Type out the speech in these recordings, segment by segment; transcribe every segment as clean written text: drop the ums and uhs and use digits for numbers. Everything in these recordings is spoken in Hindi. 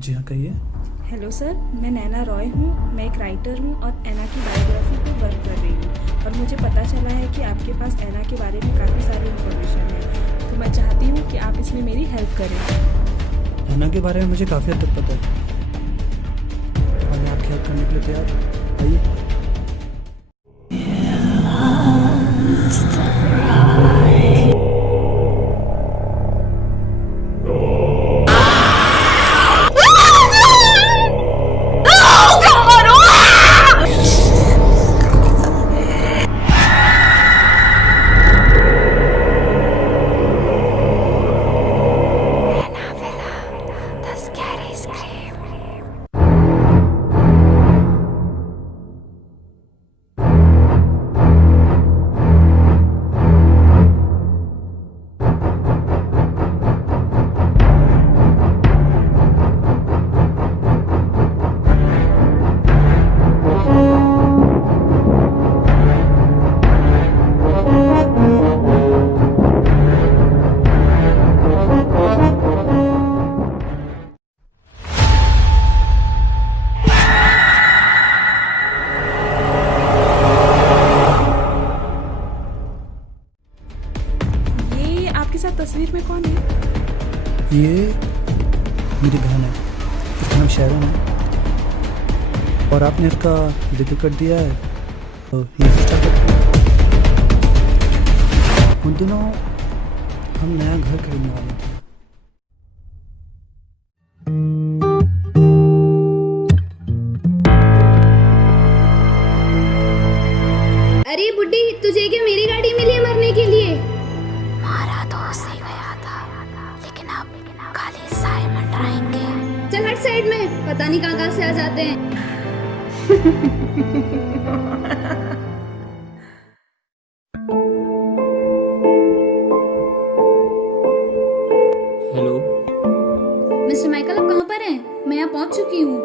जी हाँ, कहिए। हेलो सर, मैं नैना रॉय हूँ। मैं एक राइटर हूँ और ऐना की बायोग्राफी पर वर्क कर रही हूँ और मुझे पता चला है कि आपके पास ऐना के बारे में काफ़ी सारी इन्फॉर्मेशन है, तो मैं चाहती हूँ कि आप इसमें मेरी हेल्प करें। ऐना के बारे में मुझे काफ़ी हद तक पता है और मैं आपकी हेल्प करने के लिए तैयार हूँ। आइए। ये आपके साथ तस्वीर में कौन है? ये मेरी बहन है, इसका नाम शैरन है और आपने इसका जिक्र कर दिया है तो ये सोचा करते हैं। उन दिनों हम नया घर खरीदने वाले थे। अरे बुड्ढी, तुझे क्या मेरी गाड़ी मिली है मरने के लिए? मारा तो उसे गया था, लेकिन अब खाली साए मंडराएंगे। चल हट साइड में, पता नहीं कहाँ से आ जाते हैं। हेलो। मिस्टर माइकल, अब कहाँ पर हैं? मैं यहाँ पहुँच चुकी हूँ।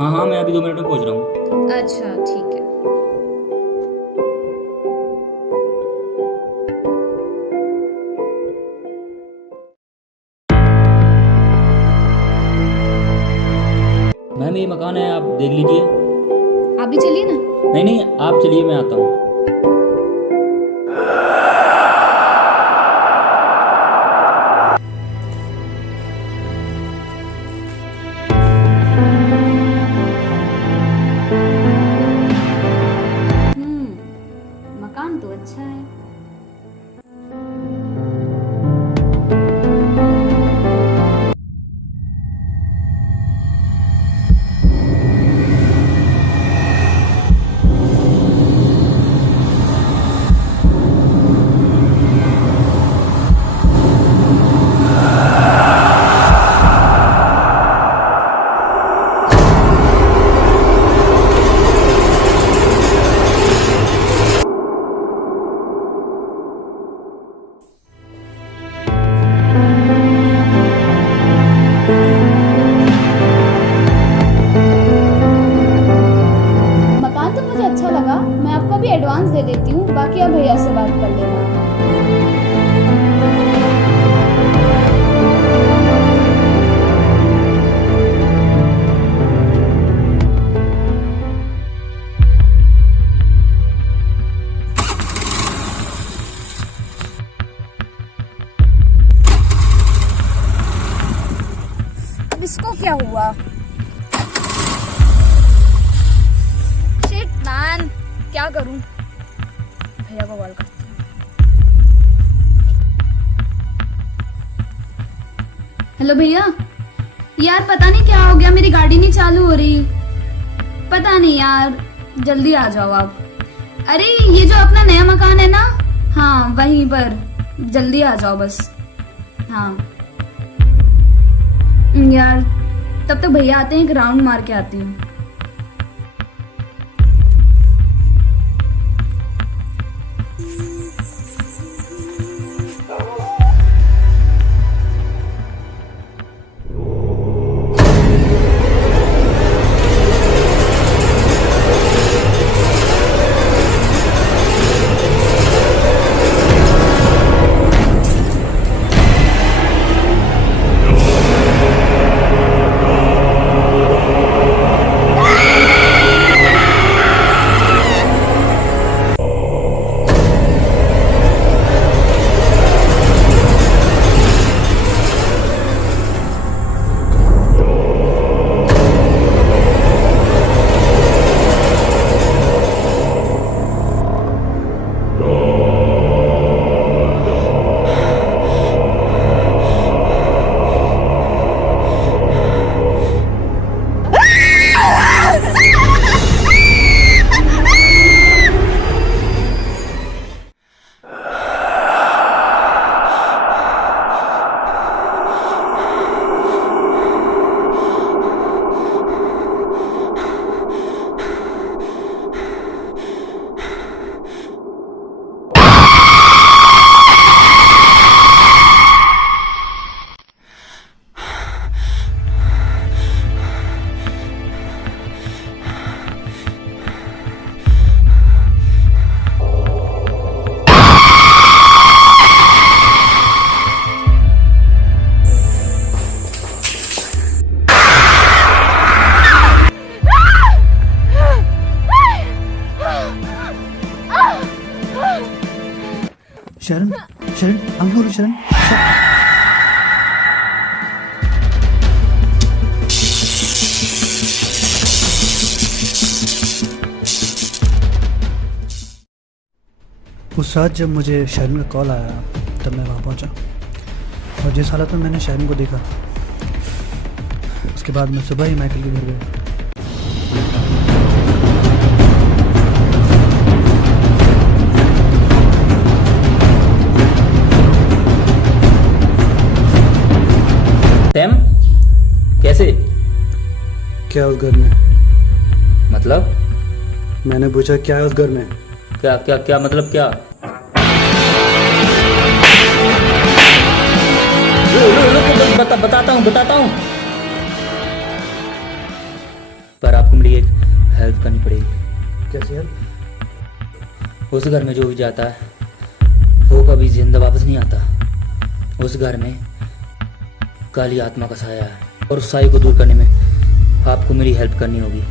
हाँ, मैं अभी 2 मिनट में पहुंच रहा हूँ। अच्छा ठीक है। मैम, ये मकान है, आप देख लीजिए। आप भी चलिए ना। नहीं, आप चलिए, मैं आता हूँ। मकान तो अच्छा है। मकान तो मुझे अच्छा लगा। मैं आपको अभी एडवांस दे देती हूँ, बाकी आप भैया से बात कर लेना। अब इसको क्या हुआ? शिट मैन, क्या करूं? भैया को कॉल करती हूँ। हेलो भैया, यार पता नहीं क्या हो गया, मेरी गाड़ी नहीं चालू हो रही। पता नहीं यार, जल्दी आ जाओ आप। अरे ये जो अपना नया मकान है ना, हाँ वहीं पर, जल्दी आ जाओ बस। हाँ यार, तब तक भैया आते हैं, एक राउंड मार के आती हूँ। शरण शरण आंखें खोलो शरण। उस रात जब मुझे शरण का कॉल आया तब मैं वहाँ पहुँचा और जिस हालत में मैंने शरण को देखा उसके बाद मैं सुबह ही माइकल के घर गया। सैम कैसे? क्या उस घर में? मतलब मैंने पूछा क्या है उस घर में? क्या क्या क्या मतलब क्या? बताता हूँ पर आपको मेरी एक हेल्प करनी पड़ेगी। कैसे हेल्प? उस घर में जो भी जाता है वो कभी जिंदा वापस नहीं आता। उस घर में काली आत्मा का साया है और उस साये को दूर करने में आपको मेरी हेल्प करनी होगी।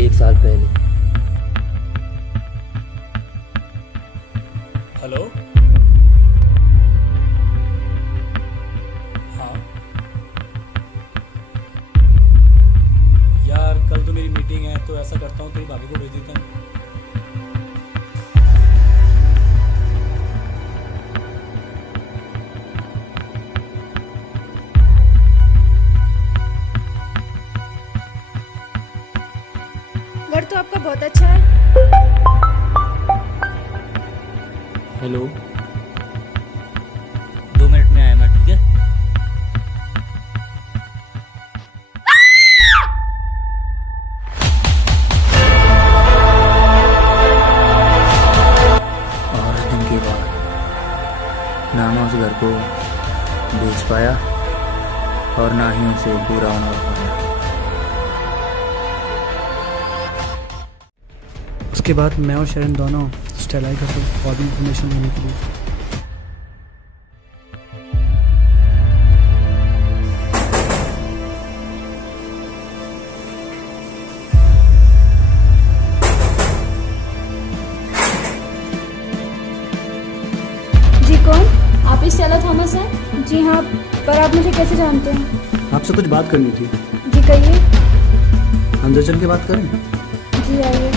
1 साल पहले। हेलो। हाँ यार, कल तो मेरी मीटिंग है तो ऐसा करता हूँ तेरी भाभी को भेज देता हूँ। घर तो आपका बहुत अच्छा है। हेलो, 2 मिनट में आया मैं, ठीक है? और उस दिन के बाद ना मैं उस घर को बेच पाया और ना ही उसे पूरा होना पाया। उसके बाद मैं और शरण दोनों स्टेलाई का और इन्फॉर्मेशन लेने के लिए जी कौन? आप ही स्टेला थॉमस हैं? जी हाँ, पर आप मुझे कैसे जानते हैं? आपसे कुछ बात करनी थी। जी कहिए। अंदर चल के बात करें? जी आइए।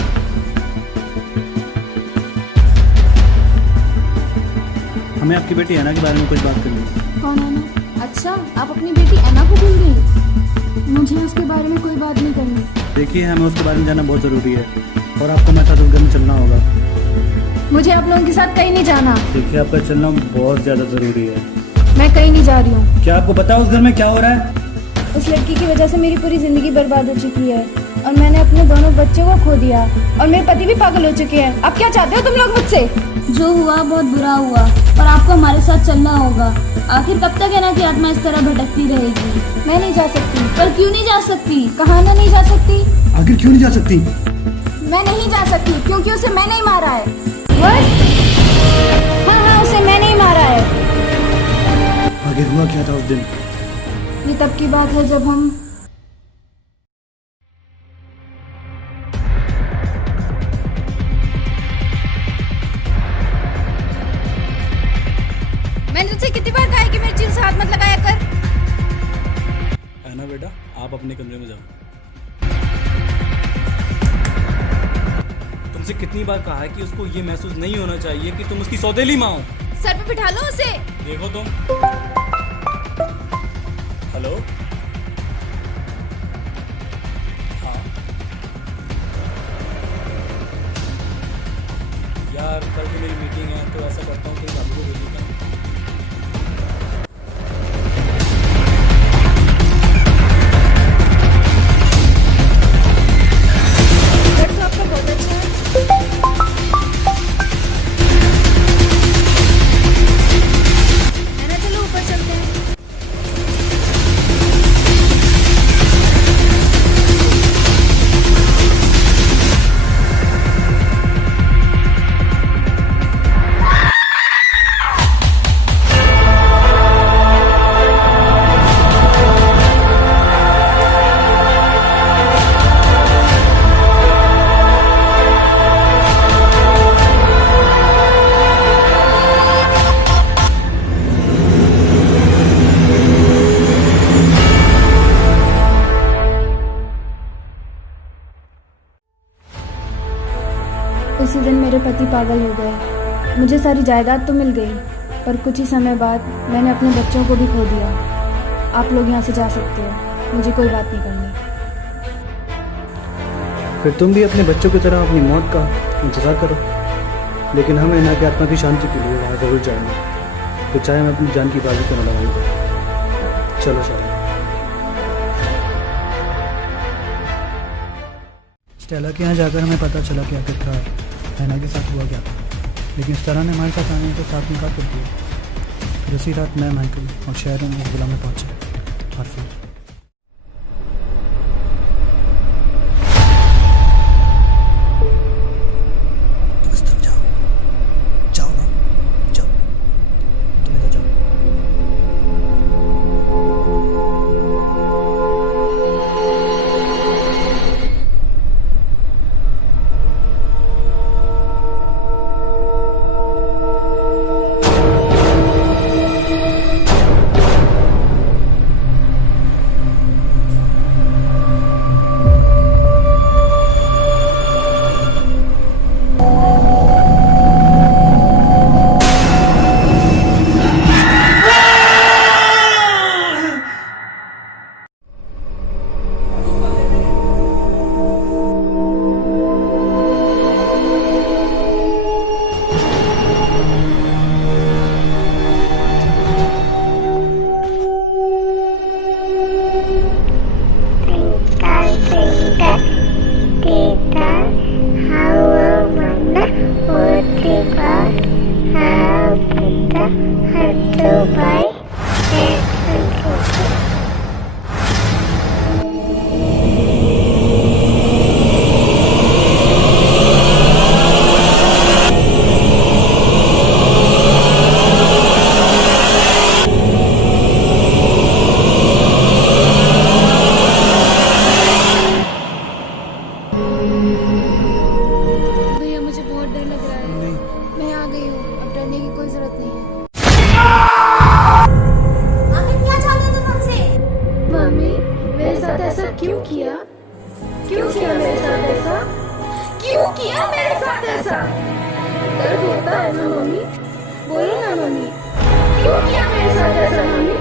हमें आपकी बेटी ऐना के बारे में कुछ बात करनी है। कौन ऐना? अच्छा, आप अपनी बेटी ऐना को भूल गई? मुझे उसके बारे में कोई बात नहीं करनी। देखिए, हमें उसके बारे में जानना बहुत ज़रूरी है और आपको मेरे साथ उस घर में चलना होगा। मुझे आप लोगों के साथ कहीं नहीं जाना। देखिए, आपका चलना बहुत ज़्यादा ज़रूरी है। मैं कहीं नहीं जा रही हूँ। क्या आपको पता है उस घर में क्या हो रहा है? उस लड़की की वजह से मेरी पूरी जिंदगी बर्बाद हो चुकी है और मैंने अपने दोनों बच्चों को खो दिया और मेरे पति भी पागल हो चुके हैं। अब क्या चाहते हो तुम लोग मुझसे? जो हुआ बहुत बुरा हुआ और आपको हमारे साथ चलना होगा। आखिर कब तक है ना कि आत्मा इस तरह भटकती रहेगी? मैं नहीं जा सकती। पर क्यों नहीं जा सकती? कहाँ ना नहीं जा सकती? आखिर क्यों नहीं जा सकती? मैं नहीं जा सकती क्योंकि उसे मैंने ही मारा है। हाँ, उसे मैंने ही मारा है। आगे हुआ क्या था उस दिन? ये तब की बात है जब हम मैंने तुझसे कितनी बार कहा है कि मेरी चीज से हाथ मत लगाया कर। है ना बेटा, आप अपने कमरे में जाओ। तुमसे कितनी बार कहा है कि उसको ये महसूस नहीं होना चाहिए कि तुम उसकी सौतेली माँ हो। सर पे बिठा लो उसे। देखो तुम। हेलो। हाँ यार, कल तो मेरी मीटिंग है तो ऐसा करता हूँ तेरी भाभी को भेज देता हूँ। घर तो आपका बहुत अच्छा है। है ना, चलो ऊपर चलते हैं। उसी दिन मेरे पति पागल हो गए। मुझे सारी जायदाद तो मिल गई, पर कुछ ही समय बाद मैंने अपने बच्चों को भी खो दिया। आप लोग यहाँ से जा सकते हो, मुझे कोई बात नहीं करनी। फिर तुम भी अपने बच्चों की तरह अपनी मौत का इंतज़ार करो, लेकिन हम ऐना की आत्मा की शांति के लिए वहाँ ज़रूर जाएंगे, फिर चाहे हम अपनी जान की बाजी क्यों न लगाएंगे। चलो चलो। स्टेला के यहाँ जाकर हमें पता चला कि आखिरकार ऐना के साथ हुआ क्या था, लेकिन स्टेला ने हमारे साथ आने को साथ इनकार कर दिया। फिर उसी रात मैं, माइकल और शहरों में गुला में पहुँचे और फिर दर्द होता है ना मम्मी? बोलो ना मम्मी, क्यों किया मेरे साथ ऐसा mummy?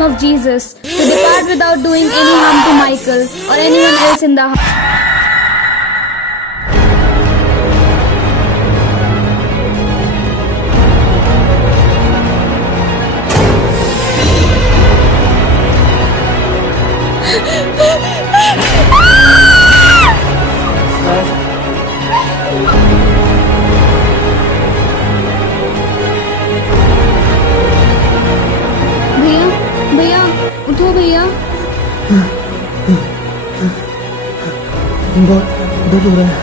Of Jesus to depart without doing any harm to Michael or anyone else in the house. भैया उठो भैया। बहुत दर्द हो रहा है।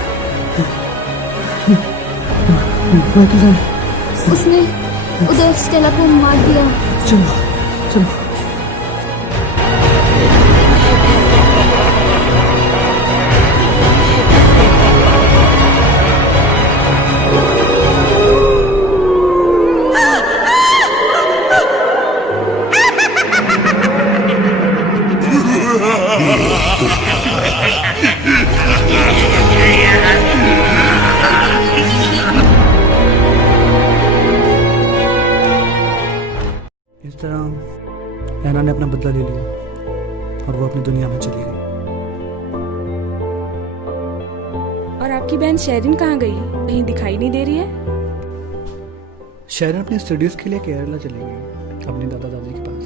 उसने उधर स्टेला को मार दिया। चलो चलो। इस तरह ऐना ने अपना बदला ले लिया और वो अपनी दुनिया में चली गई। और आपकी बहन शेरिन कहाँ गई? कहीं दिखाई नहीं दे रही है। शेरिन अपनी स्टडीज़ के लिए केरला चली गई अपने दादा दादी के पास,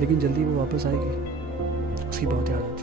लेकिन जल्दी वो वापस आएगी। उसकी बहुत याद आती है।